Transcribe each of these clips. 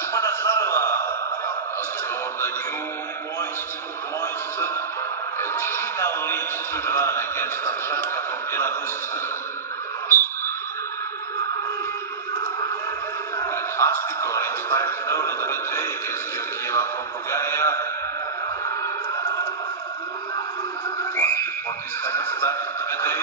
Жуманазарова scored the new points, 2 points, and she now leads to the run against Tachanka from Belarus. And Hastiko leads 5-0 in the midday against Georgieva from Bulgaria. 40 seconds left in the midday.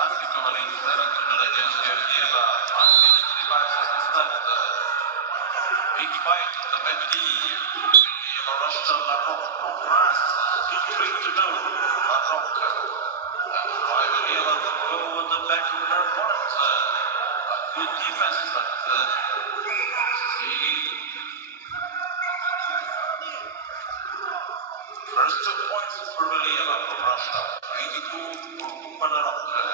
Hastiko leads 7-0 against Georgieva. fight the Bendy. Russia, Morocco, France, 3-2, Morocco. And I will be able to go with the back of their opponent. A good defense, but see. First 2 points for Valieva from Russia. 82 for Morocco.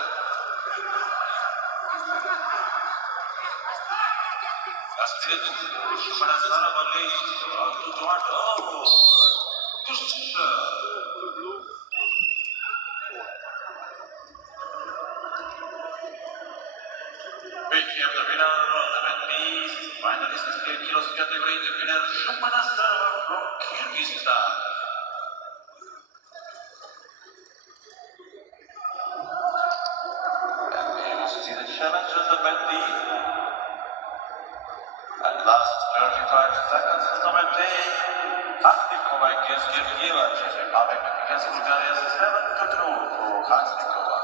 Astrid Jumanazarova leads to Eduardo. BKF, the winner of the event beast, finalist in 8 kilos category, the winner Jumanazarova from Kyrgyzstan. And here you see the challenge of the bandy. At last 35 seconds of the bandy. Khasnikova against Georgieva, Czech Republic against Bulgaria 7-2 for Khasnikova.